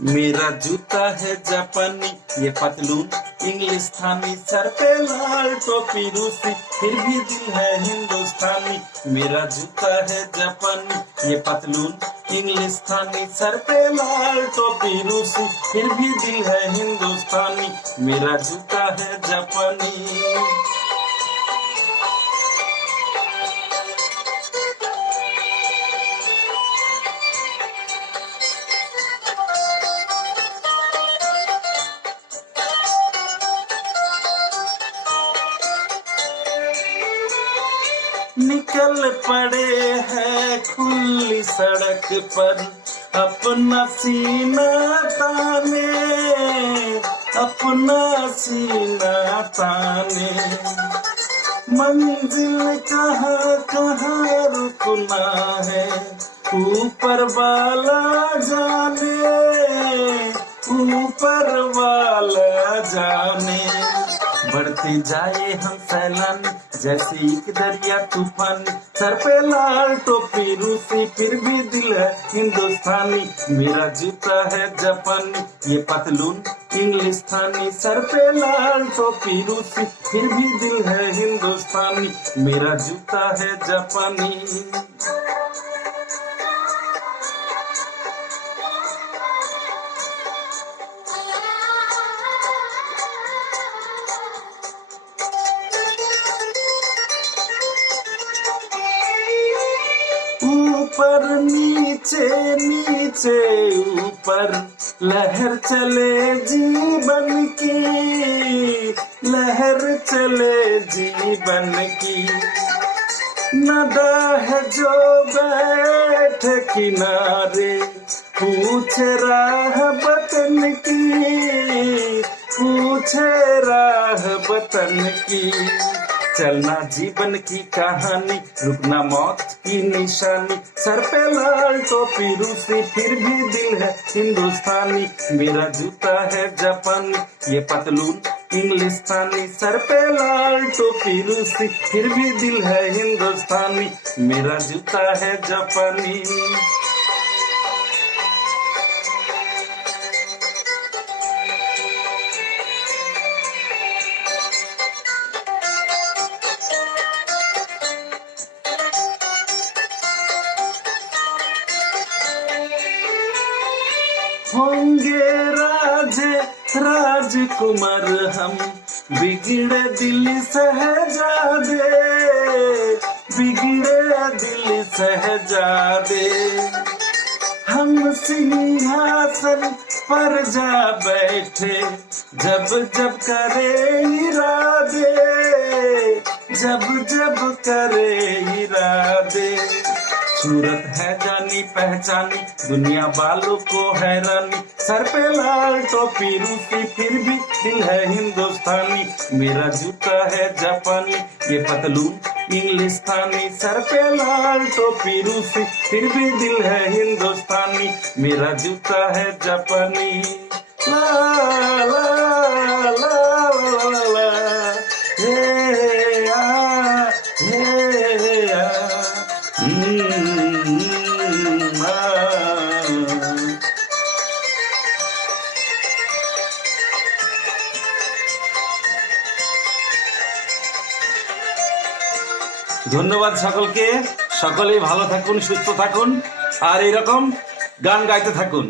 मेरा जूता है जापानी, ये पतलून इंग्लिस्तानी, सर पे लाल टोपी रूसी, फिर भी दिल है हिंदुस्तानी। मेरा जूता है जापानी, ये पतलून इंग्लिस्तानी, सर पे लाल टोपी रूसी, फिर भी दिल है हिंदुस्तानी। मेरा जूता है जापानी। निकल पड़े हैं खुली सड़क पर, अपना सीना ताने, अपना सीना ताने। मंजिल कहाँ कहाँ रुकना है, ऊपर वाला जाने, ऊपर वाला जाने। बढ़ते जाए हम सैलानी, जैसे एक दरिया तूफान, सर पे लाल टोपी रूसी, फिर भी दिल है हिंदुस्तानी। मेरा जूता है जापानी, ये पतलून इंग्लिस्तानी, सर पे लाल टोपी रूसी, फिर भी दिल है हिंदुस्तानी। मेरा जूता है जापानी। ऊपर नीचे नीचे ऊपर, लहर चले जीवन की, लहर चले जीवन की। नदा है जो बैठ किनारे, पूछे राह वतन की, पूछे राह वतन की। चलना जीवन की कहानी, रुकना मौत की निशानी, सर पे लाल टोपी रूसी, फिर भी दिल है हिंदुस्तानी। मेरा जूता है जापानी, ये पतलून इंग्लिस्तानी, सर पे लाल टोपी रूसी, फिर भी दिल है हिंदुस्तानी। मेरा जूता है जापानी। होंगे राजे राजकुमार हम, बिगड़े दिल सहजादे, बिगड़े दिल सहजादे। हम सिंहासन पर जा बैठे, जब जब करे इरादे, जब जब करे इरादे। सूरत है जानी पहचानी, दुनिया वालों को हैरानी, सर पे लाल टोपी रूसी, फिर भी दिल है हिंदुस्तानी। मेरा जूता है जापानी, ये पतलून इंग्लिस्तानी, सर पे लाल टोपी रूसी, फिर भी दिल है हिंदुस्तानी। मेरा जूता है जापानी। ला ला ला ला ला, हे आ, हे आ, ধন্যবাদ সকলকে। সকলেই ভালো থাকুন, সুস্থ থাকুন, আর এরকম গান গাইতে থাকুন।